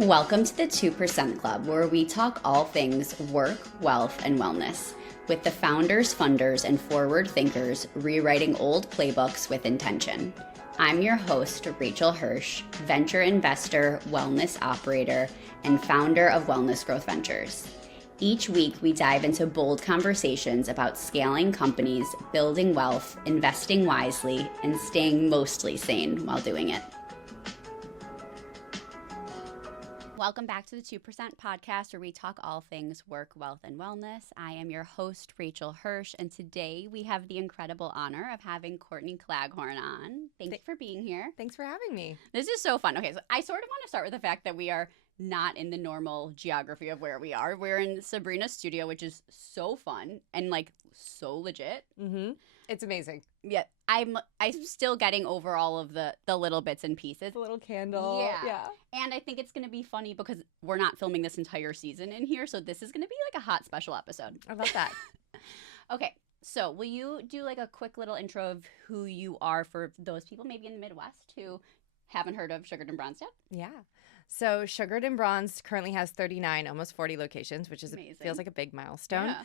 Welcome to the 2% Club, where we talk all things work, wealth, and wellness, with the founders, funders, and forward thinkers rewriting old playbooks with intention. I'm your host, Rachel Hirsch, venture investor, wellness operator, and founder of Wellness Growth Ventures. Each week, we dive into bold conversations about scaling companies, building wealth, investing wisely, and staying mostly sane while doing it. Welcome back to the 2% Podcast, where we talk all things work, wealth, and wellness. I am your host, Rachel Hirsch, and today we have the incredible honor of having Courtney Claghorn on. Thank you for being here. Thanks for having me. This is so fun. Okay, so I sort of want to start with the fact that we are not in the normal geography of where we are. We're in Sabrina's studio, which is so fun and like so legit. Mm-hmm. It's amazing. Yeah, I'm still getting over all of the little bits and pieces. The little candle. Yeah. And I think it's going to be funny because we're not filming this entire season in here, so this is going to be like a hot special episode. I love that. Okay, so will you do like a quick little intro of who you are for those people maybe in the Midwest who haven't heard of Sugared and Bronzed yet? Yeah. So Sugared and Bronzed currently has 39, almost 40 locations, which is feels like a big milestone. Yeah.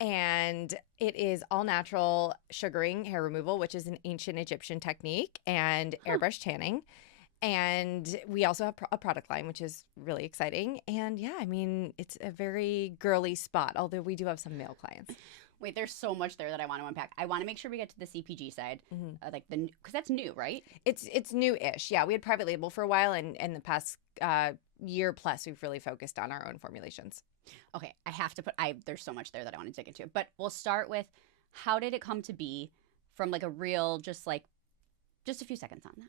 And it is all natural sugaring hair removal, which is an ancient Egyptian technique, and airbrush tanning. And we also have a product line, which is really exciting. And yeah, I mean, it's a very girly spot, although we do have some male clients. Wait, there's so much there that I want to unpack. I want to make sure we get to the CPG side, because that's new, right? It's new-ish. Yeah, we had private label for a while, and in the past year plus, we've really focused on our own formulations. Okay, I have to there's so much there that I want to dig into. But we'll start with, how did it come to be from like a real, just a few seconds on that?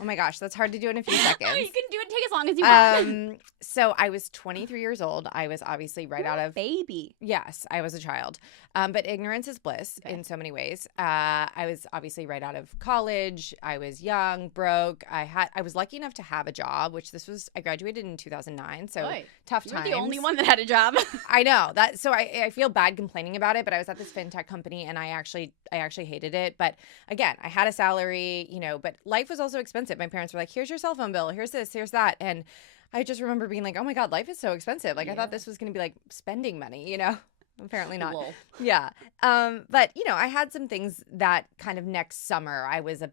Oh my gosh, that's hard to do in a few seconds. You can do it, take as long as you want. So I was 23 years old. I was obviously out of baby. Yes, I was a child. But ignorance is bliss in so many ways. I was obviously right out of college. I was young, broke. I was lucky enough to have a job, which I graduated in 2009. So tough times. You're the only one that had a job. I know that. So I feel bad complaining about it, but I was at this fintech company and I actually hated it. But again, I had a salary, but life was also expensive. My parents were like, here's your cell phone bill. Here's this, here's that. And I just remember being like, oh my God, life is so expensive. Like I thought this was going to be like spending money, Apparently not. Lol. Yeah. But, I had some things that kind of next summer I was I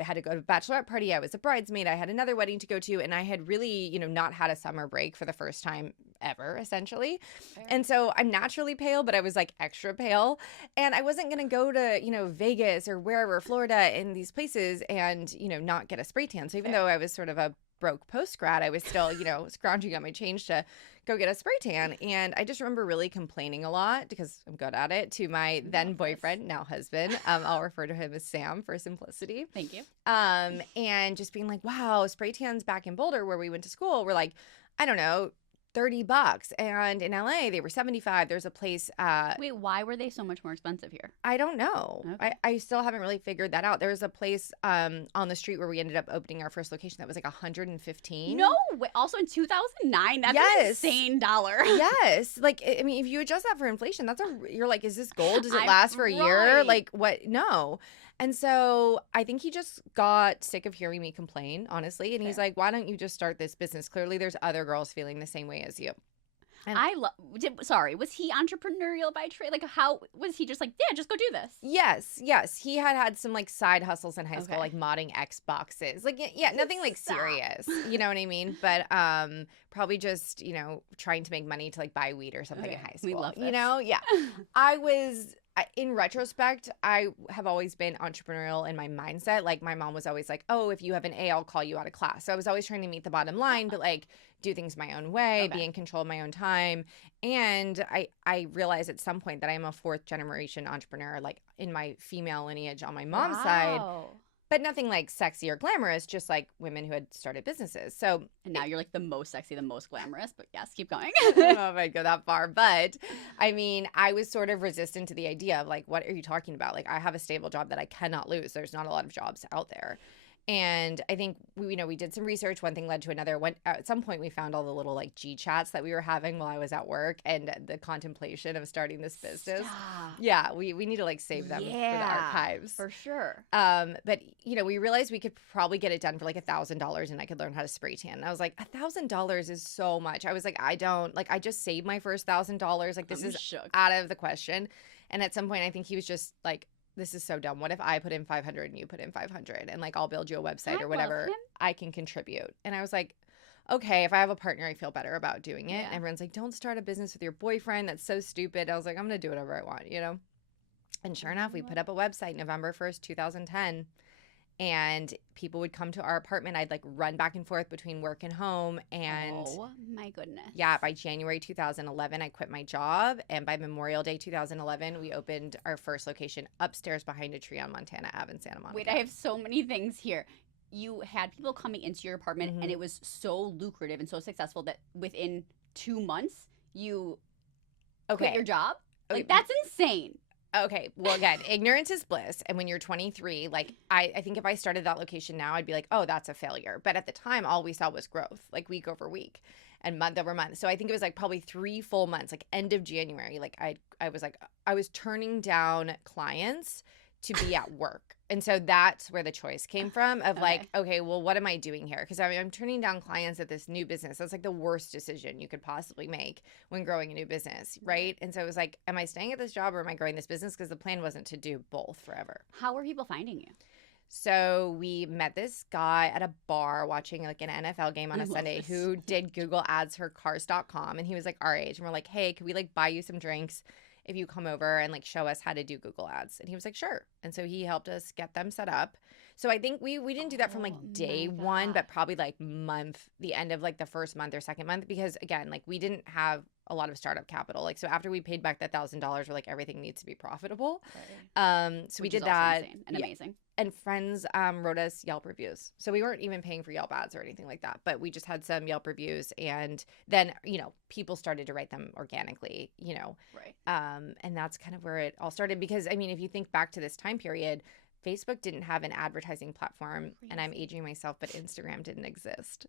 had to go to a bachelorette party. I was a bridesmaid. I had another wedding to go to. And I had really, not had a summer break for the first time ever, essentially. Fair. And so I'm naturally pale, but I was like extra pale. And I wasn't going to go to, Vegas or wherever, Florida, in these places and, not get a spray tan. So even though I was sort of a broke post-grad, I was still, scrounging on my change to go get a spray tan. And I just remember really complaining a lot, because I'm good at it, to my then boyfriend, now husband. I'll refer to him as Sam for simplicity. Thank you. And just being like, wow, spray tans back in Boulder where we went to school were like, I don't know, $30, and in LA they were $75. There's a place. Wait, why were they so much more expensive here? I don't know. Okay. I still haven't really figured that out. There was a place on the street where we ended up opening our first location that was like $115. No way. Also in 2009, that's an insane dollar. Yes, like I mean, if you adjust that for inflation, you're like, is this gold? Does it last for a year? Like what? No. And so I think he just got sick of hearing me complain, honestly. And he's like, why don't you just start this business? Clearly, there's other girls feeling the same way as you. And was he entrepreneurial by trade? Like, how was he just like, yeah, just go do this? Yes. He had some like side hustles in high school, like modding Xboxes. Like, yeah, nothing like serious. You know what I mean? But probably just, trying to make money to like buy weed or something in high school. We love this. Yeah. In retrospect, I have always been entrepreneurial in my mindset. Like my mom was always like, oh, if you have an A, I'll call you out of class. So I was always trying to meet the bottom line, but like do things my own way, be in control of my own time. And I realized at some point that I'm a fourth generation entrepreneur, like in my female lineage on my mom's side. But nothing like sexy or glamorous, just like women who had started businesses. So, and now you're like the most sexy, the most glamorous, but yes, keep going. I don't know if I'd go that far, but I mean, I was sort of resistant to the idea of like, what are you talking about? Like, I have a stable job that I cannot lose. There's not a lot of jobs out there. And I think we did some research. One thing led to another. At some point, we found all the little like G chats that we were having while I was at work, and the contemplation of starting this business. Stop. Yeah, we need to like save them for the archives for sure. But we realized we could probably get it done for like $1,000, and I could learn how to spray tan. And I was like, $1,000 is so much. I was like, I just saved my first $1,000. Like this is shook. out of the question. And at some point, I think he was just like, this is so dumb. What if I put in 500 and you put in 500 and like I'll build you a website or whatever. I can contribute. And I was like, okay, if I have a partner, I feel better about doing it. Yeah. Everyone's like, don't start a business with your boyfriend. That's so stupid. I was like, I'm going to do whatever I want, And sure enough, we put up a website November 1st, 2010. And people would come to our apartment. I'd like run back and forth between work and home. And oh my goodness. Yeah, by January 2011, I quit my job. And by Memorial Day 2011, we opened our first location upstairs behind a tree on Montana Ave in Santa Monica. Wait, I have so many things here. You had people coming into your apartment, and it was so lucrative and so successful that within 2 months, you quit your job? Like, that's insane. Okay. Well, again, ignorance is bliss. And when you're 23, like I think if I started that location now, I'd be like, oh, that's a failure. But at the time, all we saw was growth, like week over week and month over month. So I think it was like probably 3 full months, like end of January. Like I was turning down clients to be at work. And so that's where the choice came from of like, okay, well, what am I doing here? Because I'm turning down clients at this new business. That's like the worst decision you could possibly make when growing a new business, right? And so it was like, am I staying at this job or am I growing this business? Because the plan wasn't to do both forever. How were people finding you? So we met this guy at a bar watching like an NFL game on a Sunday who did Google ads for cars.com. And he was like our age. And we're like, hey, could we like buy you some drinks if you come over and like show us how to do Google ads? And he was like, sure. And so he helped us get them set up. So I think we didn't do that from like day one, but probably like the end of like the first month or second month, because again, like we didn't have a lot of startup capital. Like, so after we paid back that $1,000, we're like, everything needs to be profitable. Right. So we did that. Insane and amazing. And friends wrote us Yelp reviews. So we weren't even paying for Yelp ads or anything like that, but we just had some Yelp reviews. And then, people started to write them organically, Right. And that's kind of where it all started. Because, I mean, if you think back to this time period, Facebook didn't have an advertising platform. Crazy. And I'm aging myself, but Instagram didn't exist.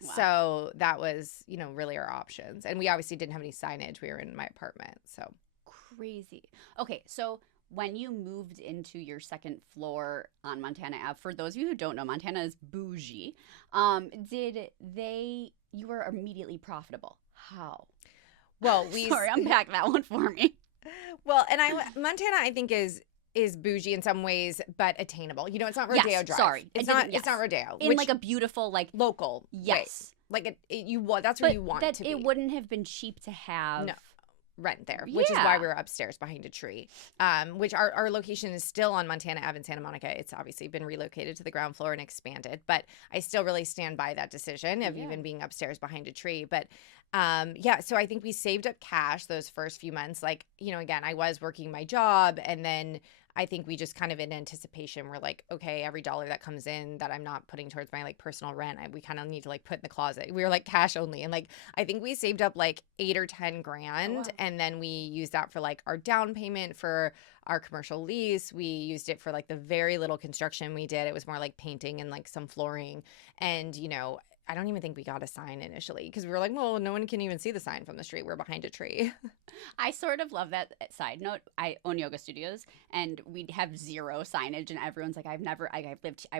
Wow. So that was, really our options. And we obviously didn't have any signage. We were in my apartment. So crazy. Okay, so when you moved into your second floor on Montana Ave, for those of you who don't know, Montana is bougie. You were immediately profitable. How? Well, sorry, unpack that one for me. Well, and Montana, I think is bougie in some ways, but attainable. It's not Rodeo Drive. Sorry, it's not Rodeo. In like a beautiful, like local. Yes, way. Like that's where you want to be. It wouldn't have been cheap to have. No. Rent there, which is why we were upstairs behind a tree, which our location is still on Montana Ave in Santa Monica. It's obviously been relocated to the ground floor and expanded, but I still really stand by that decision of even being upstairs behind a tree. But so I think we saved up cash those first few months. Like, again, I was working my job, and then I think we just kind of in anticipation, we're like, okay, every dollar that comes in that I'm not putting towards my like personal rent, we kind of need to like put in the closet. We were like cash only. And like, I think we saved up like 8 or 10 grand. Oh, wow. And then we used that for like our down payment for our commercial lease. We used it for like the very little construction we did. It was more like painting and like some flooring. And, I don't even think we got a sign initially because we were like, well, no one can even see the sign from the street. We're behind a tree. I sort of love that side note. I own yoga studios and we have zero signage, and everyone's like, I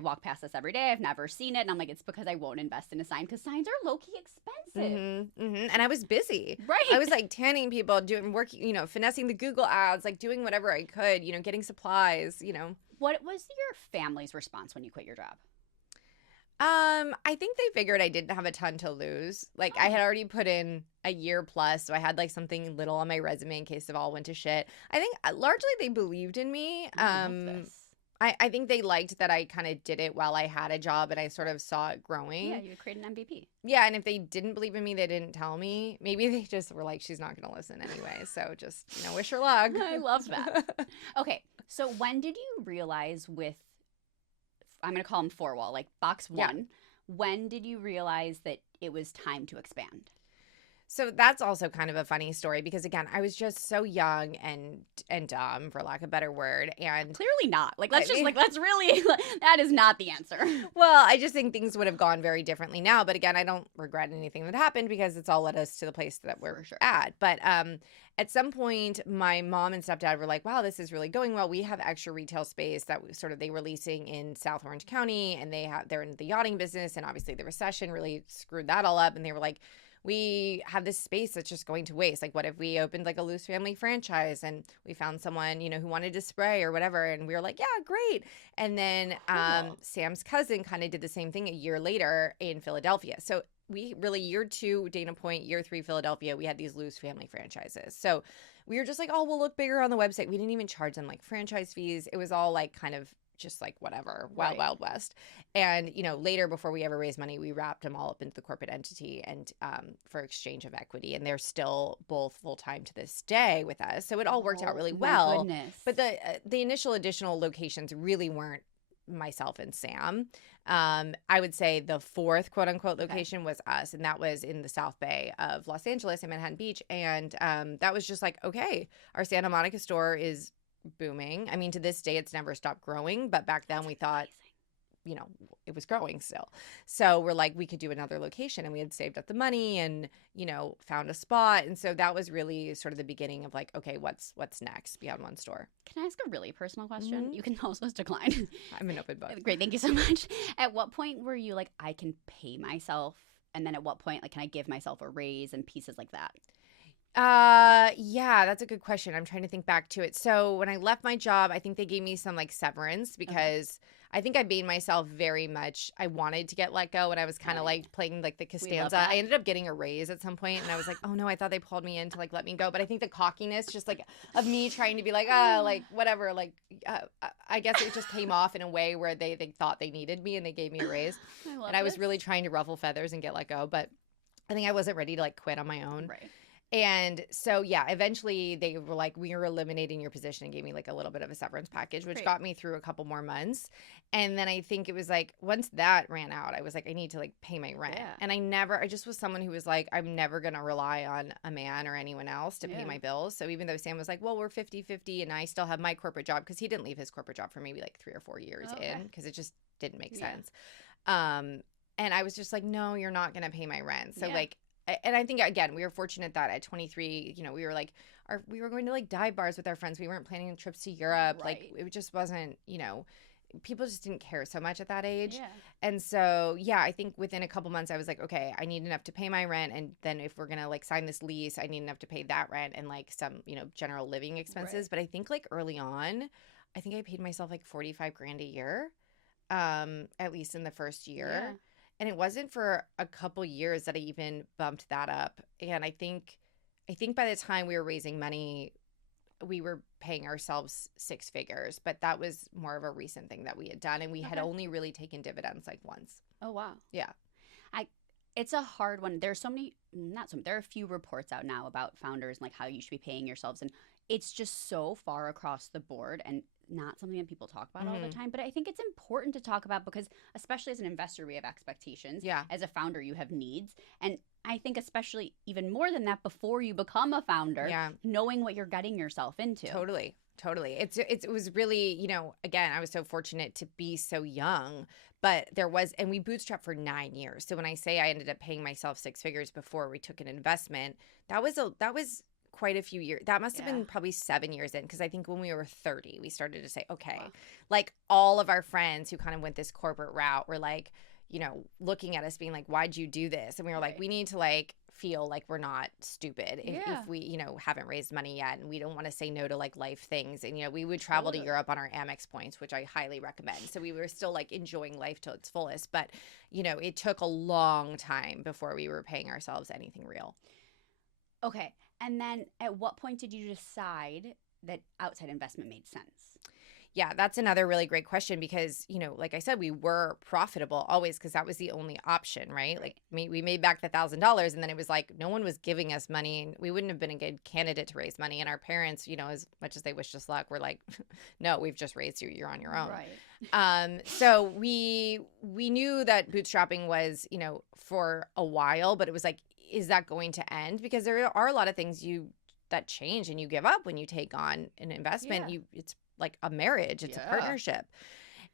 walk past this every day. I've never seen it. And I'm like, it's because I won't invest in a sign because signs are low-key expensive. Mm-hmm, mm-hmm. And I was busy. Right. I was like tanning people, doing work, finessing the Google ads, like doing whatever I could, getting supplies, What was your family's response when you quit your job? I think they figured I didn't have a ton to lose. Like I had already put in a year plus, so I had like something little on my resume in case it all went to shit. I think largely they believed in me. I think they liked that I kind of did it while I had a job and I sort of saw it growing. Yeah, you created an MVP. Yeah, and if they didn't believe in me, they didn't tell me. Maybe they just were like, she's not going to listen anyway. So just, wish her luck. I love that. Okay, so when did you realize I'm going to call them 4-wall, like box 1. Yeah. When did you realize that it was time to expand? So that's also kind of a funny story because, again, I was just so young and dumb, for lack of a better word. And Clearly not. Like, let's really, that is not the answer. well, I just think things would have gone very differently now. But again, I don't regret anything that happened because it's all led us to the place that we're at. But at some point, my mom and stepdad were like, wow, this is really going well. We have extra retail space that they were leasing in South Orange County, and they're in the yachting business. And obviously the recession really screwed that all up. And they were like, we have this space that's just going to waste. Like, what if we opened like a loose family franchise and we found someone, who wanted to spray or whatever? And we were like, yeah, great. And then Cool. Sam's cousin kind of did the same thing a year later in Philadelphia. So we really, year 2, Dana Point, year 3, Philadelphia, we had these loose family franchises. So we were just like, oh, we'll look bigger on the website. We didn't even charge them like franchise fees. It was all like kind of just like whatever, wild, wild west. And, later before we ever raised money, we wrapped them all up into the corporate entity and for exchange of equity. And they're still both full-time to this day with us. So it all worked out really well. Goodness. But the initial additional locations really weren't myself and Sam. I would say the 4th quote unquote location was us. And that was in the South Bay of Los Angeles in Manhattan Beach. And that was just like, okay, our Santa Monica store is booming. I mean, to this day, it's never stopped growing. But back then we thought, it was growing still. So we're like, we could do another location, and we had saved up the money and, found a spot. And so that was really sort of the beginning of like, okay, what's next beyond one store? Can I ask a really personal question? Mm-hmm. You can also decline. I'm an open book. Great. Thank you so much. At what point were you like, I can pay myself? And then at what point, like, can I give myself a raise and pieces like that? Yeah, that's a good question. I'm trying to think back to it. So when I left my job, I think they gave me some like severance because I think I made myself very much, I wanted to get let go, and I was kind of like playing like the Costanza. I ended up getting a raise at some point, and I was like, oh no, I thought they pulled me in to like let me go. But I think the cockiness just like of me trying to be like, like whatever, like I guess it just came off in a way where they thought they needed me and they gave me a raise. I was really trying to ruffle feathers and get let go, but I think I wasn't ready to like quit on my own. Right. And so, yeah, eventually they were like, we are eliminating your position, and gave me like a little bit of a severance package, which got me through a couple more months. And then I think it was like, once that ran out, I was like, I need to like pay my rent. Yeah. And I just was someone who was like, I'm never going to rely on a man or anyone else to pay my bills. So even though Sam was like, well, we're 50-50 and I still have my corporate job, because he didn't leave his corporate job for maybe like 3 or 4 years in, because it just didn't make sense. And I was just like, no, you're not going to pay my rent. So like, and I think, again, we were fortunate that at 23, we were like, we were going to like dive bars with our friends. We weren't planning trips to Europe. Right. Like, it just wasn't, people just didn't care so much at that age. Yeah. And so, yeah, I think within a couple months, I was like, okay, I need enough to pay my rent. And then if we're going to like sign this lease, I need enough to pay that rent and like some, general living expenses. Right. But I think like early on, I think I paid myself like $45,000 a year, at least in the first year. Yeah. And it wasn't for a couple years that I even bumped that up. And I think by the time we were raising money, we were paying ourselves 6 figures. But that was more of a recent thing that we had done. And we had only really taken dividends like once. Oh, wow. Yeah. It's a hard one. There's there are a few reports out now about founders and like how you should be paying yourselves. And it's just so far across the board and not something that people talk about all the time. But I think it's important to talk about because especially as an investor, we have expectations. Yeah. As a founder, you have needs. And I think especially even more than that, before you become a founder, knowing what you're getting yourself into. Totally. It was really, again, I was so fortunate to be so young, but and we bootstrapped for 9 years. So when I say I ended up paying myself 6 figures before we took an investment, that was quite a few years. That must have been probably 7 years in, because I think when we were 30, we started to say, okay, like all of our friends who kind of went this corporate route were like, looking at us being like, why'd you do this? And we were like, we need to like feel like we're not stupid if we, haven't raised money yet, and we don't want to say no to like life things. And, we would travel to Europe on our Amex points, which I highly recommend. So we were still like enjoying life to its fullest. But, it took a long time before we were paying ourselves anything real. Okay. And then at what point did you decide that outside investment made sense? Yeah, that's another really great question because, like I said, we were profitable always because that was the only option, right? Like we made back the $1,000 and then it was like no one was giving us money and we wouldn't have been a good candidate to raise money. And our parents, as much as they wished us luck, were like, no, we've just raised you. You're on your own. Right. So we knew that bootstrapping was, for a while, but it was like is that going to end? Because there are a lot of things that change and you give up when you take on an investment. It's like a marriage, it's a partnership.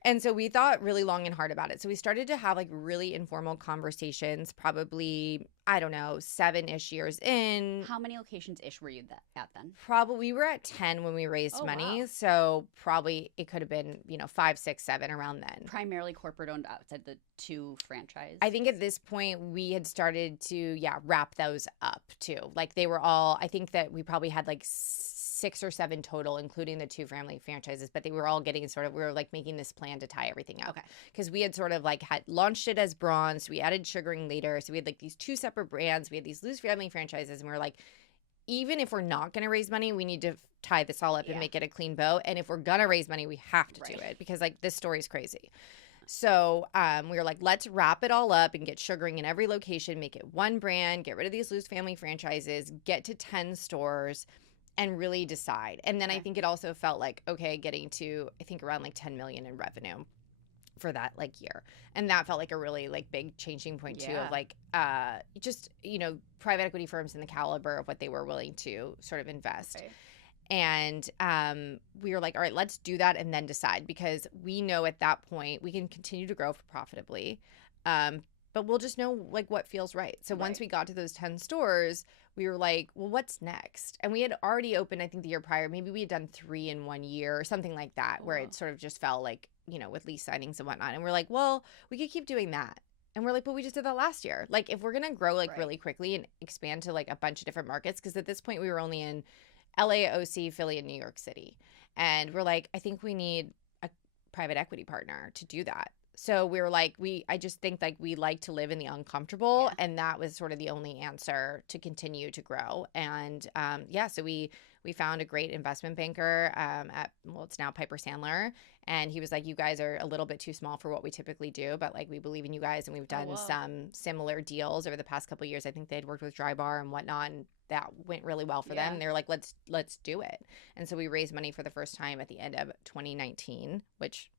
And so we thought really long and hard about it. So we started to have like really informal conversations, probably, I don't know, 7-ish years in. How many locations-ish were you at then? Probably, we were at 10 when we raised money. Wow. So probably it could have been, 5, 6, 7 around then. Primarily corporate owned outside the 2 franchise. I think at this point we had started to, wrap those up too. Like they were all, I think that we probably had like 6 or 7 total, including the 2 family franchises, but they were all getting we were like making this plan to tie everything up. Okay. Because we had sort of like had launched it as Bronze. We added sugaring later. So we had like these 2 separate brands. We had these loose family franchises. And we were like, even if we're not going to raise money, we need to tie this all up and make it a clean bow. And if we're going to raise money, we have to do it because like this story is crazy. So we were like, let's wrap it all up and get sugaring in every location, make it one brand, get rid of these loose family franchises, get to 10 stores and really decide. And then I think it also felt like, okay, getting to, I think around like 10 million in revenue for that like year. And that felt like a really like big changing point too of like just, private equity firms and the caliber of what they were willing to sort of invest. Right. And we were like, all right, let's do that and then decide because we know at that point we can continue to grow profitably. But we'll just know like what feels right. So once we got to those 10 stores, we were like, well, what's next? And we had already opened, I think the year prior, maybe we had done 3 in 1 year or something like that, where it sort of just felt like, with lease signings and whatnot. And we're like, well, we could keep doing that. And we're like, but we just did that last year. Like if we're going to grow like really quickly and expand to like a bunch of different markets, because at this point we were only in LA, OC, Philly, and New York City. And we're like, I think we need a private equity partner to do that. So we were like, I just think like we like to live in the uncomfortable. And that was sort of the only answer to continue to grow. And so we found a great investment banker it's now Piper Sandler. And he was like, you guys are a little bit too small for what we typically do, but like we believe in you guys. And we've done some similar deals over the past couple of years. I think they'd worked with Dry Bar and whatnot. And that went really well for them. And they were like, let's do it. And so we raised money for the first time at the end of 2019, which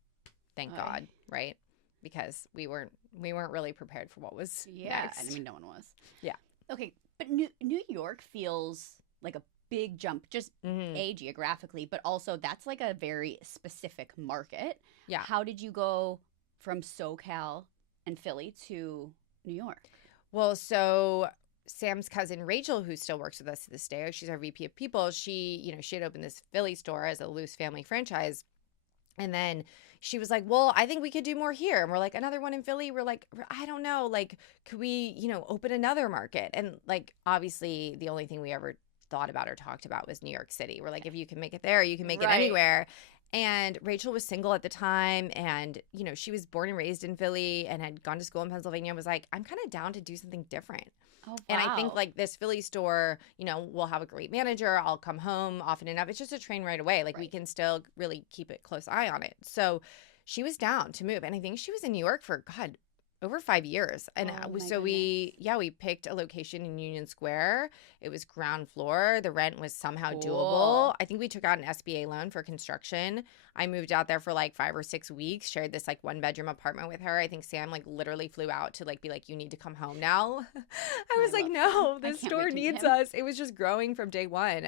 thank God, right? Because we weren't really prepared for what was next. And I mean, no one was. Yeah. Okay, but New York feels like a big jump, just geographically, but also that's like a very specific market. Yeah. How did you go from SoCal and Philly to New York? Well, so Sam's cousin Rachel, who still works with us to this day, she's our VP of People. She had opened this Philly store as a loose family franchise. And then she was like, well, I think we could do more here. And we're like, another one in Philly? We're like, I don't know. Like, could we, open another market? And like, obviously, the only thing we ever thought about or talked about was New York City. We're like, if you can make it there, you can make it anywhere. And Rachel was single at the time. And, she was born and raised in Philly and had gone to school in Pennsylvania. Was like, I'm kind of down to do something different. Oh, wow. And I think like this Philly store, we'll have a great manager. I'll come home often enough. It's just a train right away. Like we can still really keep a close eye on it. So she was down to move. And I think she was in New York for, God, over 5 years. And so we picked a location in Union Square. It was ground floor. The rent was somehow doable. I think we took out an SBA loan for construction. I moved out there for like 5 or 6 weeks, shared this like 1-bedroom apartment with her. I think Sam like literally flew out to like be like, you need to come home now. I was like, no, this store needs us. It was just growing from day one.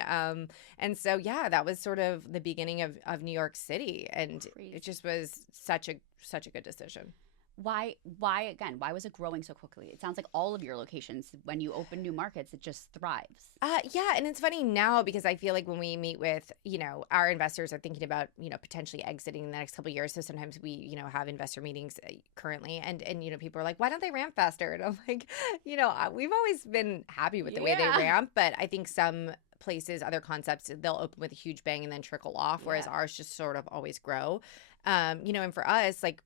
And so, that was sort of the beginning of New York City. And it just was such a good decision. Why was it growing so quickly? It sounds like all of your locations, when you open new markets, it just thrives. And it's funny now because I feel like when we meet with, our investors are thinking about, potentially exiting in the next couple of years. So sometimes we, have investor meetings currently and people are like, why don't they ramp faster? And I'm like, we've always been happy with the way they ramp, but I think some places, other concepts, they'll open with a huge bang and then trickle off, whereas ours just sort of always grow. And for us, like,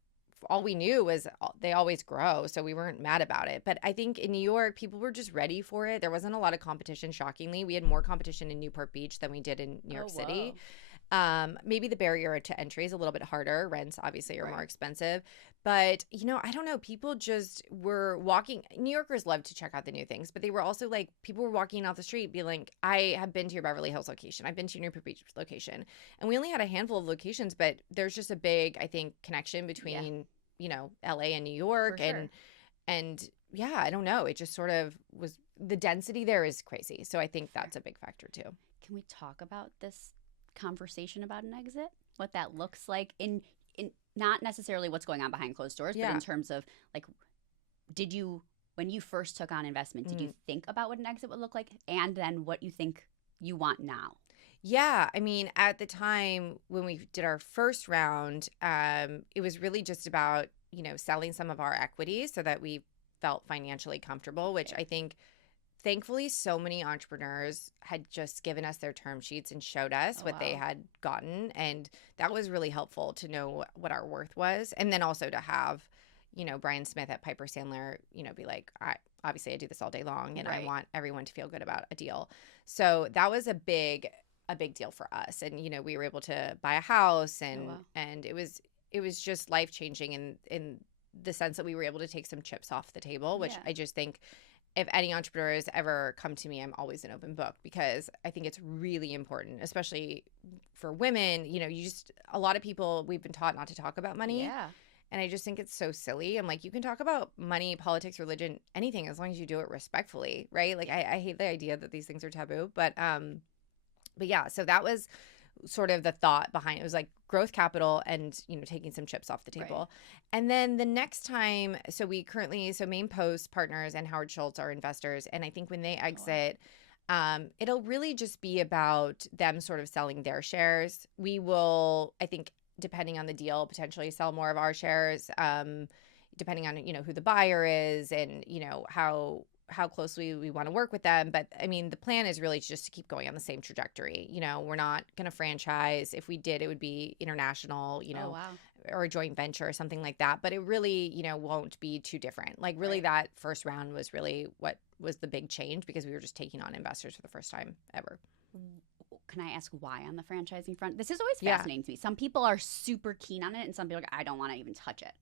all we knew was they always grow, so we weren't mad about it. But I think in New York, people were just ready for it. There wasn't a lot of competition, shockingly. We had more competition in Newport Beach than we did in New York City. Maybe the barrier to entry is a little bit harder. Rents obviously are more expensive. But, I don't know. People just were walking. New Yorkers love to check out the new things, but they were also like, people were walking off the street being like, I have been to your Beverly Hills location. I've been to your Newport Beach location. And we only had a handful of locations, but there's just a big, I think, connection between, LA and New York. And I don't know. It just sort of was the density there is crazy. So I think that's a big factor too. Can we talk about this conversation about an exit? What that looks like in not necessarily what's going on behind closed doors, but in terms of like, when you first took on investment, did you think about what an exit would look like, and then what you think you want now? Yeah. I mean, at the time when we did our first round, it was really just about, selling some of our equities so that we felt financially comfortable, which I think thankfully so many entrepreneurs had just given us their term sheets and showed us what they had gotten. And that was really helpful to know what our worth was. And then also to have, Brian Smith at Piper Sandler, be like, obviously I do this all day long and I want everyone to feel good about a deal. So that was a big deal for us. And, we were able to buy a house and it was just life-changing in the sense that we were able to take some chips off the table, which I just think if any entrepreneurs ever come to me, I'm always an open book, because I think it's really important, especially for women. A lot of people, we've been taught not to talk about money. Yeah. And I just think it's so silly. I'm like, you can talk about money, politics, religion, anything, as long as you do it respectfully, right? Like, I hate the idea that these things are taboo. But yeah, so that was sort of the thought behind it. It was like growth capital and, taking some chips off the table. Right. And then the next time, so Main Post Partners and Howard Schultz are investors. And I think when they exit, it'll really just be about them sort of selling their shares. We will, I think, depending on the deal, potentially sell more of our shares, depending on, who the buyer is and, how closely we want to work with them. But I mean, the plan is really just to keep going on the same trajectory. We're not going to franchise. If we did, it would be international, or a joint venture or something like that. But it really, won't be too different. Like really that first round was really what was the big change, because we were just taking on investors for the first time ever. Can I ask why on the franchising front? This is always fascinating to me. Some people are super keen on it and some people are like, I don't want to even touch it.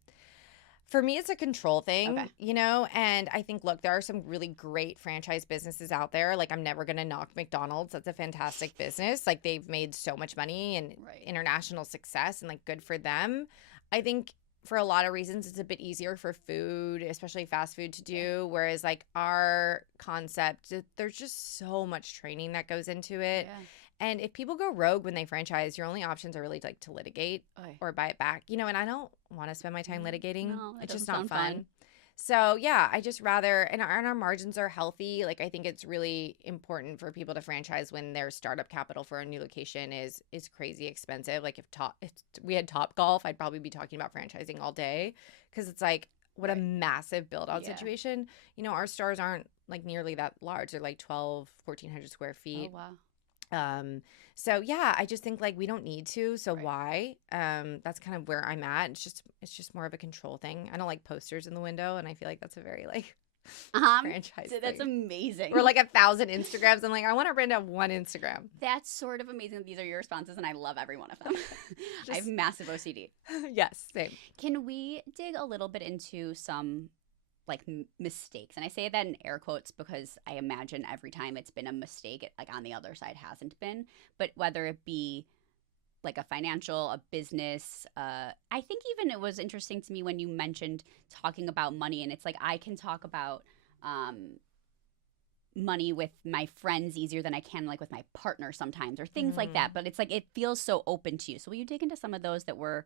For me, it's a control thing, and I think, look, there are some really great franchise businesses out there. Like, I'm never going to knock McDonald's. That's a fantastic business. Like, they've made so much money and international success, and like, good for them. I think for a lot of reasons, it's a bit easier for food, especially fast food, to do. Whereas like our concept, there's just so much training that goes into it. Yeah. And if people go rogue when they franchise, your only options are really like to litigate or buy it back. And I don't want to spend my time litigating. No, it's just not fun. So yeah, I just rather, and our margins are healthy. Like, I think it's really important for people to franchise when their startup capital for a new location is crazy expensive. Like if we had Topgolf, I'd probably be talking about franchising all day, because it's like, what a massive build out situation. Our stores aren't like nearly that large. They're like 1,400 square feet. Oh, wow. So yeah, I just think like we don't need to. So why? That's kind of where I'm at. It's just more of a control thing. I don't like posters in the window, and I feel like that's a very like franchise that's thing. Amazing. Or like 1,000 Instagrams. I'm like, I want our brand to have one Instagram. That's sort of amazing. These are your responses, and I love every one of them. I have massive OCD. Yes, same. Can we dig a little bit into some like mistakes? And I say that in air quotes because I imagine every time it's been a mistake, it like on the other side hasn't been. But whether it be like a financial, a business, I think even it was interesting to me when you mentioned talking about money, and it's like I can talk about money with my friends easier than I can like with my partner sometimes, or things like that. But it's like it feels so open to you. So will you dig into some of those that were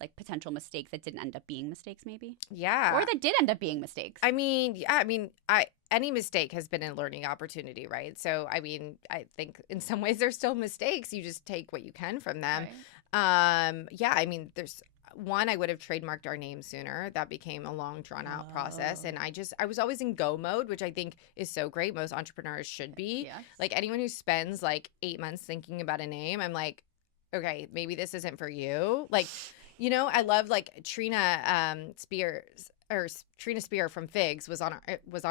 like potential mistakes that didn't end up being mistakes, maybe? Yeah. Or that did end up being mistakes. Any mistake has been a learning opportunity, right? So, I think in some ways there's still mistakes. You just take what you can from them. Right. There's one, I would have trademarked our name sooner. That became a long, drawn-out process. And I was always in go mode, which I think is so great. Most entrepreneurs should be. Yes. Like, anyone who spends like 8 months thinking about a name, I'm like, okay, maybe this isn't for you. Like, I love like Trina Spear from Figs was on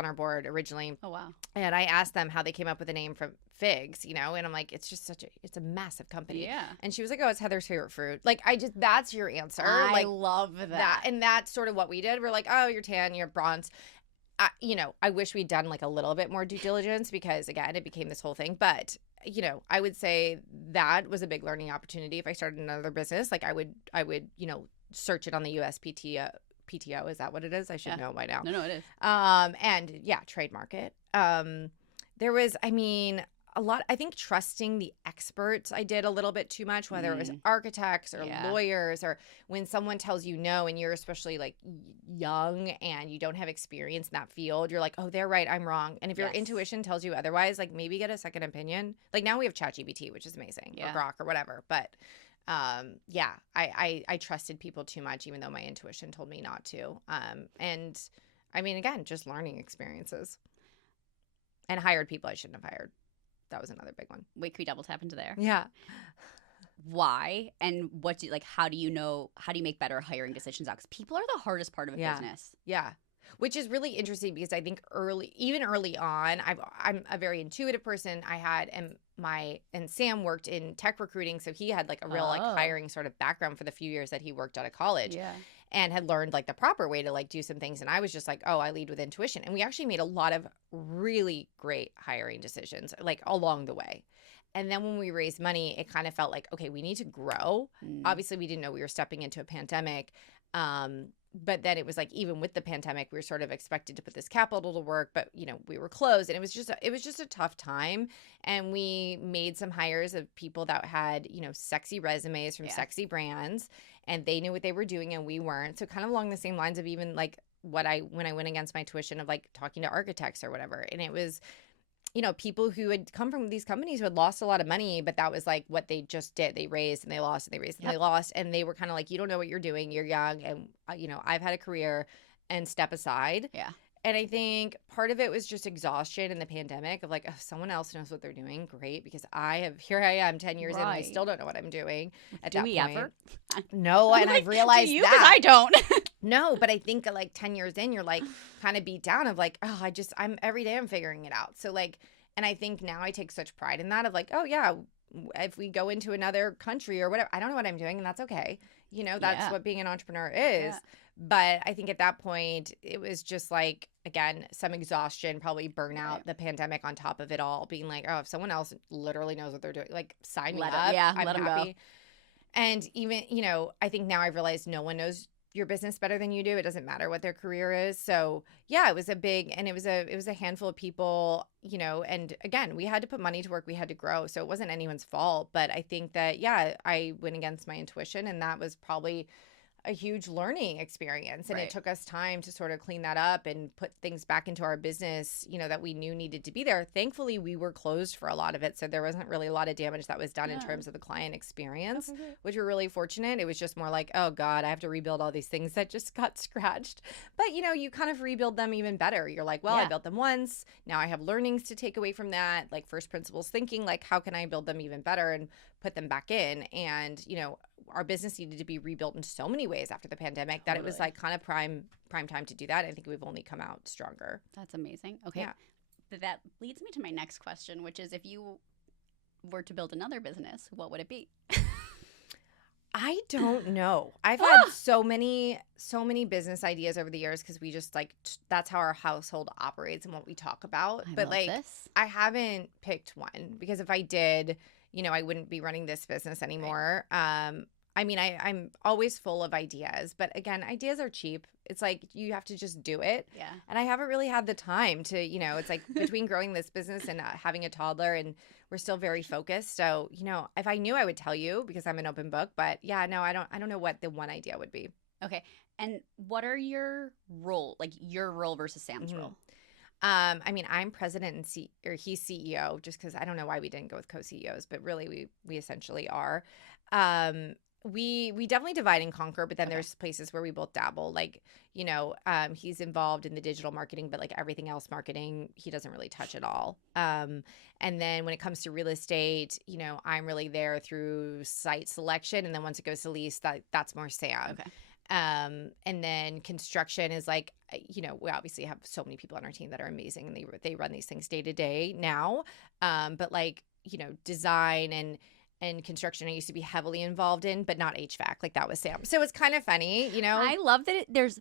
our board originally. Oh wow! And I asked them how they came up with the name from Figs, and I'm like, it's just it's a massive company. Yeah. And she was like, oh, it's Heather's favorite fruit. Like, that's your answer. I love that. And that's sort of what we did. We're like, oh, you're tan, you're bronze. I wish we'd done like a little bit more due diligence, because again, it became this whole thing. But I would say that was a big learning opportunity. If I started another business, like I would search it on the USPTO PTO. Is that what it is? I should know by now. No, it is. And yeah, trade market. There was, I mean, a lot, I think trusting the experts I did a little bit too much, whether it was architects or lawyers, or when someone tells you no and you're especially like young and you don't have experience in that field, you're like, oh, they're right, I'm wrong. And if your intuition tells you otherwise, like maybe get a second opinion. Like now we have ChatGPT, which is amazing, or Grok or whatever. But I trusted people too much, even though my intuition told me not to. And I mean, again, just learning experiences. And hired people I shouldn't have hired. That was another big one. Wait, can we double tap into there? Yeah. Why? And what do you, like, how do you make better hiring decisions out? Because people are the hardest part of a business. Yeah. Which is really interesting because I think even early on, I'm a very intuitive person. And Sam worked in tech recruiting. So he had like a real like hiring sort of background for the few years that he worked out of college. Yeah. And had learned like the proper way to like do some things. And I was just like, oh, I lead with intuition. And we actually made a lot of really great hiring decisions like along the way. And then when we raised money, it kind of felt like, okay, we need to grow. Obviously, we didn't know we were stepping into a pandemic. But then it was like, even with the pandemic, we were sort of expected to put this capital to work, but you know, we were closed, and it was just a tough time. And we made some hires of people that had, you know, sexy resumes from sexy brands, and they knew what they were doing and we weren't. So kind of along the same lines of even like when I went against my tuition of like talking to architects or whatever. And it was, you know, people who had come from these companies who had lost a lot of money, but that was like what they just did. They raised and they lost and they raised and they lost. And they were kind of like, you don't know what you're doing. You're young. And, you know, I've had a career, and step aside. Yeah. And I think part of it was just exhaustion in the pandemic of like, oh, someone else knows what they're doing. Great. Because here I am 10 years in and I still don't know what I'm doing at that point. Do we ever? No. And I've realized that. Because I don't. No, but I think like 10 years in, you're like kind of beat down of like, oh, I'm every day I'm figuring it out. So like, and I think now I take such pride in that of like, oh yeah, if we go into another country or whatever, I don't know what I'm doing, and that's okay. You know, that's what being an entrepreneur is. Yeah. But I think at that point, it was just like, again, some exhaustion, probably burnout, the pandemic on top of it all, being like, oh, if someone else literally knows what they're doing, like sign me up. I'm let happy. And even, you know, I think now I've realized no one knows your business better than you do. It doesn't matter what their career is. So yeah, it was a handful of people, you know, and again, we had to put money to work. We had to grow. So it wasn't anyone's fault. But I think that, yeah, I went against my intuition, and that was probably a huge learning experience. And it took us time to sort of clean that up and put things back into our business, you know, that we knew needed to be there. Thankfully, we were closed for a lot of it. So there wasn't really a lot of damage that was done in terms of the client experience, which we're really fortunate. It was just more like, oh God, I have to rebuild all these things that just got scratched. But, you know, you kind of rebuild them even better. You're like, well, I built them once. Now I have learnings to take away from that, like first principles thinking, like how can I build them even better and put them back in? And, you know, our business needed to be rebuilt in so many ways after the pandemic that it was like kind of prime time to do that. I think we've only come out stronger. That's amazing. Okay. Yeah. That leads me to my next question, which is, if you were to build another business, what would it be? I don't know. I've had so many business ideas over the years because we just like that's how our household operates and what we talk about. But like I haven't picked one, because if I did, you know, I wouldn't be running this business anymore. I mean, I'm always full of ideas, but again, ideas are cheap. It's like you have to just do it. Yeah. And I haven't really had the time to, you know, it's like between growing this business and having a toddler, and we're still very focused. So, you know, if I knew, I would tell you because I'm an open book. But yeah, no, I don't know what the one idea would be. Okay. And what are your role versus Sam's role? I mean, I'm president and he's CEO, just because I don't know why we didn't go with co-CEOs, but really we essentially are. We definitely divide and conquer, but then there's places where we both dabble. Like, you know, he's involved in the digital marketing, but like everything else marketing, he doesn't really touch at all. And then when it comes to real estate, you know, I'm really there through site selection. And then once it goes to lease, that's more Sam. Okay. And then construction is like, you know, we obviously have so many people on our team that are amazing, and they run these things day to day now. But like, you know, design and construction I used to be heavily involved in, but not HVAC. Like that was Sam. So it's kind of funny, you know. I love that there's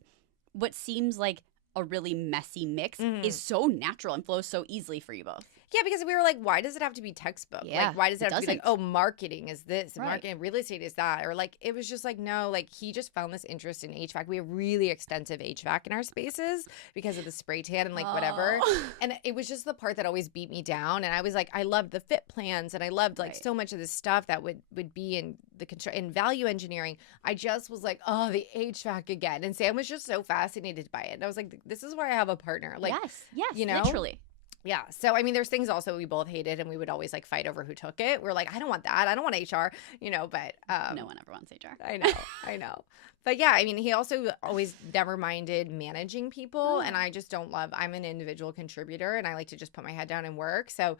what seems like a really messy mix is so natural and flows so easily for you both. Yeah, because we were like, why does it have to be textbook? Yeah, Like, why does it it have to be like, doesn't. oh, marketing is this, and Right. marketing, real estate is that? Or like, it was just like, no, like he just found this interest in HVAC. We have really extensive HVAC in our spaces because of the spray tan and like whatever. Oh. And it was just the part that always beat me down. And I was like, I loved the fit plans and I loved like Right. so much of the stuff that would be in the in value engineering. I just was like, oh, the HVAC again. And Sam was just so fascinated by it. And I was like, this is why I have a partner. Like, yes, you know? literally. Yeah. So, I mean, there's things also we both hated and we would always like fight over who took it. We're like, I don't want that. I don't want HR, you know, but No one ever wants HR. I know. But yeah, I mean, he also always never minded managing people. And I just don't I'm an individual contributor and I like to just put my head down and work. So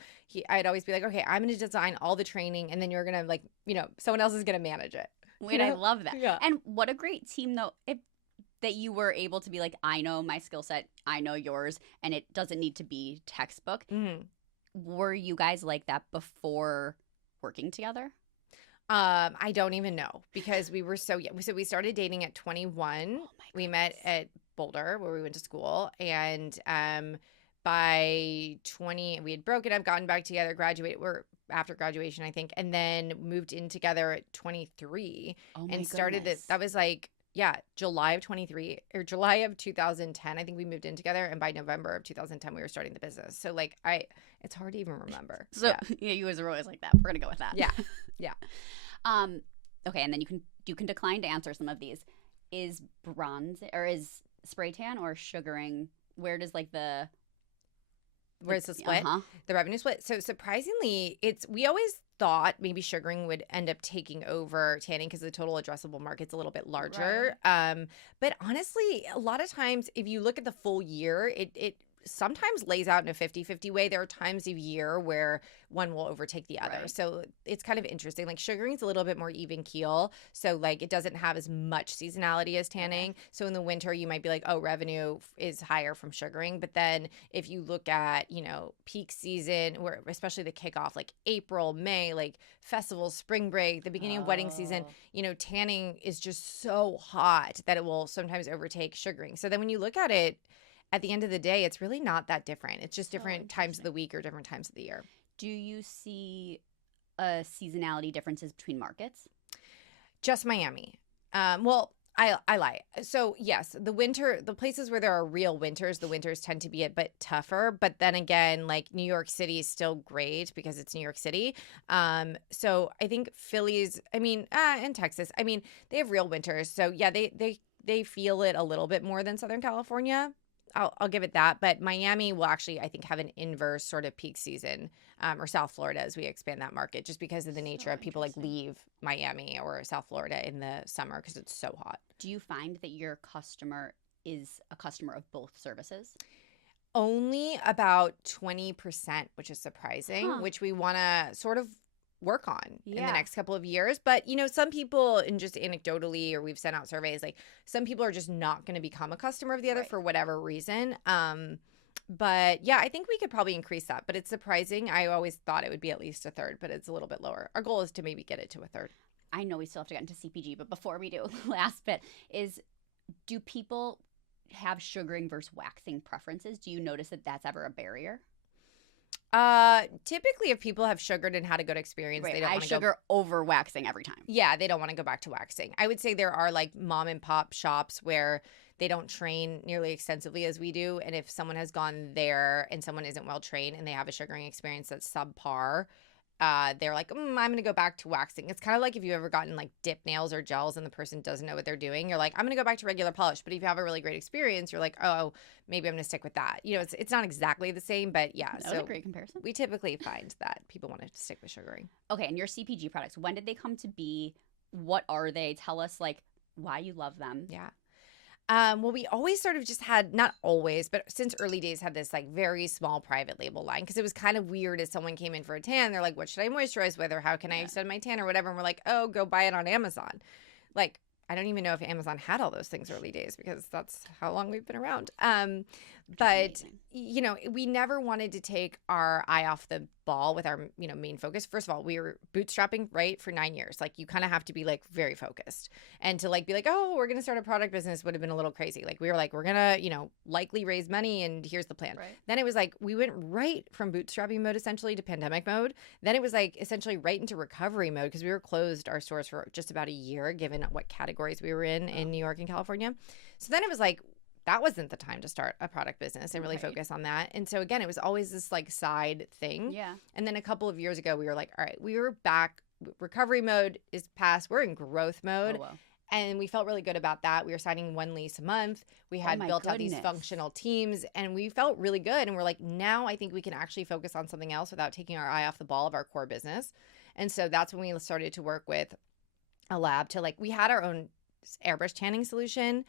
I'd always be like, okay, I'm going to design all the training and then you're going to like, you know, someone else is going to manage it. Wait, I love that. Yeah. And what a great team though. That you were able to be like, I know my skill set, I know yours, and it doesn't need to be textbook. Mm-hmm. Were you guys like that before working together? I don't even know because we were so young. So we started dating at 21. We met at Boulder where we went to school, and by 20 we had broken up, gotten back together, graduated. We're after graduation, I think, and then moved in together at 23 and started this. That was like July of 23 or July of 2010. I think we moved in together, and by November of 2010 we were starting the business. So like it's hard to even remember. So yeah, you guys are always like that. We're gonna go with that. Yeah. Okay, and then you can decline to answer some of these. Is bronze or is spray tan or sugaring? Where does like the where's the split? The revenue split. So surprisingly, we always thought maybe sugaring would end up taking over tanning because the total addressable market's a little bit larger. Right. But honestly, a lot of times if you look at the full year, it sometimes lays out in a 50-50 way. There are times of year where one will overtake the other. Right. So it's kind of interesting. Like sugaring is a little bit more even keel. So like it doesn't have as much seasonality as tanning. Okay. So in the winter, you might be like, oh, revenue is higher from sugaring. But then if you look at, you know, peak season, where especially the kickoff, like April, May, like festivals, spring break, the beginning of wedding season, you know, tanning is just so hot that it will sometimes overtake sugaring. So then when you look at it, at the end of the day, it's really not that different. It's just different times of the week or different times of the year. Do you see seasonality differences between markets? Just Miami. Well, I lie. So yes, the places where there are real winters, the winters tend to be a bit tougher. But then again, like New York City is still great because it's New York City. So I think Philly's, and Texas, they have real winters. So yeah, they feel it a little bit more than Southern California. I'll give it that. But Miami will actually, I think, have an inverse sort of peak season, or South Florida as we expand that market, just because of the nature of people like leave Miami or South Florida in the summer because it's so hot. Do you find that your customer is a customer of both services? Only about 20%, which is surprising, which we want to sort of work on in the next couple of years. But, you know, some people, and just anecdotally, or we've sent out surveys, like some people are just not going to become a customer of the other for whatever reason. But yeah, I think we could probably increase that, but it's surprising. I always thought it would be at least a third, but it's a little bit lower. Our goal is to maybe get it to a third. I know we still have to get into CPG, but before we do, the last bit is, do people have sugaring versus waxing preferences? Do you notice that that's ever a barrier? Typically if people have sugared and had a good experience, they don't want to sugar over waxing every time. Yeah, they don't want to go back to waxing. I would say there are like mom and pop shops where they don't train nearly extensively as we do. And if someone has gone there and someone isn't well trained and they have a sugaring experience that's subpar, they're like, I'm going to go back to waxing. It's kind of like if you've ever gotten like dip nails or gels and the person doesn't know what they're doing, you're like, I'm going to go back to regular polish. But if you have a really great experience, you're like, oh, maybe I'm going to stick with that. You know, it's not exactly the same, but yeah. That was a great comparison. We typically find that people want to stick with sugaring. Okay. And your CPG products, when did they come to be? What are they? Tell us like why you love them. Yeah. Well, we always sort of just had, not always, but since early days had this like very small private label line because it was kind of weird as someone came in for a tan. They're like, what should I moisturize with, or how can I extend my tan or whatever? And we're like, oh, go buy it on Amazon. Like, I don't even know if Amazon had all those things early days because that's how long we've been around. But, you know, we never wanted to take our eye off the ball with our, you know, main focus. First of all, we were bootstrapping, right, for 9 years. Like, you kind of have to be like very focused, and to like be like, oh, we're going to start a product business would have been a little crazy. Like, we were like, we're going to, you know, likely raise money and here's the plan. Right. Then it was like, we went right from bootstrapping mode essentially to pandemic mode. Then it was like essentially right into recovery mode because we were closed our stores for just about a year, given what categories we were in New York and California. So then it was like, that wasn't the time to start a product business and really focus on that. And so again, it was always this like side thing. Yeah. And then a couple of years ago, we were like, all right, we were back. Recovery mode is past. We're in growth mode. Oh, wow. And we felt really good about that. We were signing 1 lease a month. We had built out these functional teams and we felt really good. And we're like, now I think we can actually focus on something else without taking our eye off the ball of our core business. And so that's when we started to work with a lab to like, we had our own airbrush tanning solution,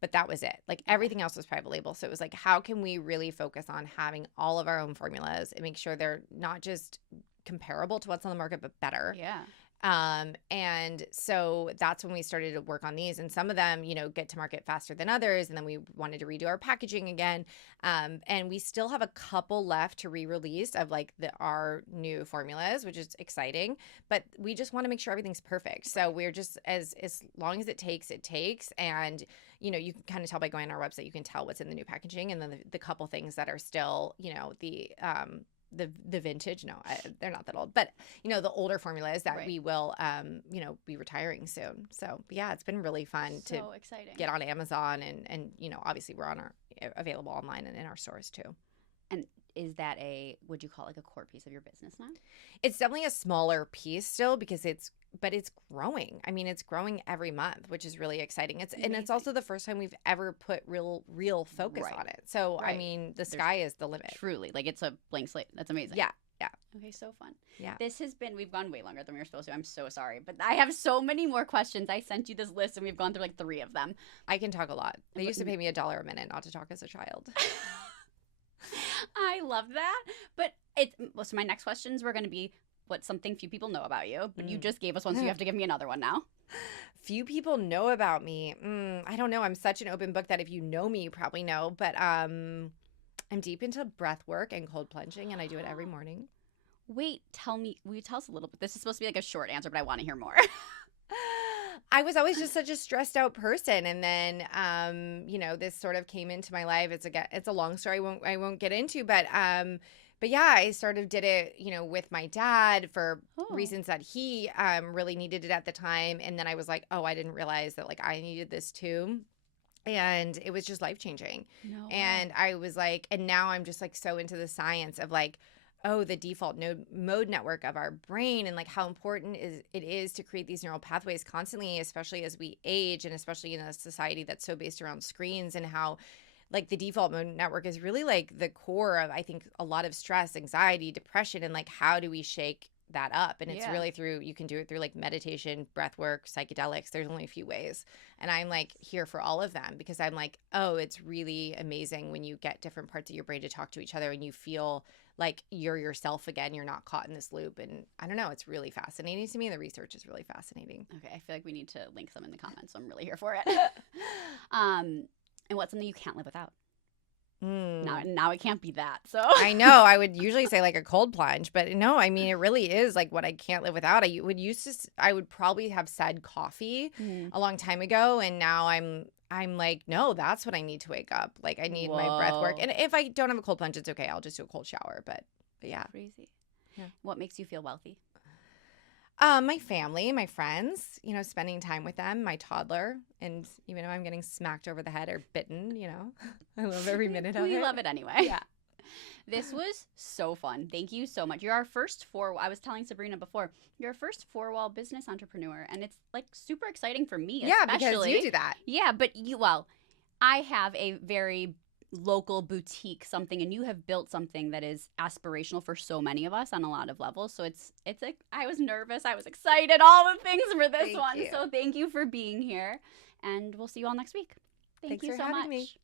but that was it. Like everything else was private label. So it was like, how can we really focus on having all of our own formulas and make sure they're not just comparable to what's on the market, but better. Yeah. And so that's when we started to work on these, and some of them, you know, get to market faster than others. And then we wanted to redo our packaging again. And we still have a couple left to re-release of like our new formulas, which is exciting, but we just want to make sure everything's perfect. So we're just as long as it takes. And, you know, you can kind of tell by going on our website, you can tell what's in the new packaging. And then the couple things that are still, you know, the vintage, they're not that old, but you know, the older formulas that we will you know, be retiring soon. So yeah, it's been really fun to exciting. Get on Amazon and you know, obviously we're available online and in our stores too. And is that would you call it like a core piece of your business now? It's definitely a smaller piece still because it's growing. I mean, it's growing every month, which is really exciting. And it's also the first time we've ever put real focus on it. So, I mean, the sky is the limit. Truly. Like, it's a blank slate. That's amazing. Yeah. Okay, so fun. Yeah. We've gone way longer than we were supposed to. I'm so sorry. But I have so many more questions. I sent you this list and we've gone through like 3 of them. I can talk a lot. They used to pay me $1 a minute not to talk as a child. I love that. But so my next questions were going to be, what's something few people know about you? But you just gave us one, so you have to give me another one now. Few people know about me. I don't know. I'm such an open book that if you know me, you probably know. But I'm deep into breath work and cold plunging, and I do it every morning. Wait, will you tell us a little bit? This is supposed to be like a short answer, but I want to hear more. I was always just such a stressed out person. And then, you know, this sort of came into my life. It's a long story I won't get into, but yeah, I sort of did it, you know, with my dad for reasons that he really needed it at the time. And then I was like, oh, I didn't realize that like I needed this too. And it was just life-changing. No. And I was like, and now I'm just like so into the science of like, oh, the default mode network of our brain and like how important it is to create these neural pathways constantly, especially as we age and especially in a society that's so based around screens, and how like the default mode network is really like the core of, I think, a lot of stress, anxiety, depression, and like how do we shake that up? And it's really you can do it through like meditation, breath work, psychedelics. There's only a few ways. And I'm like here for all of them because I'm like, oh, it's really amazing when you get different parts of your brain to talk to each other and you feel like you're yourself again. You're not caught in this loop. And I don't know, it's really fascinating to me. The research is really fascinating. Okay, I feel like we need to link some in the comments, so I'm really here for it. And what's something you can't live without? Now it can't be that. So I know I would usually say like a cold plunge, but no, I mean, it really is like what I can't live without. I would probably have said coffee a long time ago. And now I'm like, no, that's what I need to wake up. Like I need my breath work. And if I don't have a cold plunge, it's okay. I'll just do a cold shower. But yeah. Crazy. Yeah. What makes you feel wealthy? My family, my friends, you know, spending time with them, my toddler, and even if I'm getting smacked over the head or bitten, you know, I love every minute of it. We love it anyway. Yeah. This was so fun. Thank you so much. You're our first I was telling Sabrina before, you're our first 4-wall business entrepreneur, and it's like super exciting for me, yeah, especially. Because you do that. Yeah, but I have a very local boutique something, and you have built something that is aspirational for so many of us on a lot of levels. So it's like I was nervous, I was excited, all the things for this one. So thank you for being here, and we'll see you all next week. Thank you so much.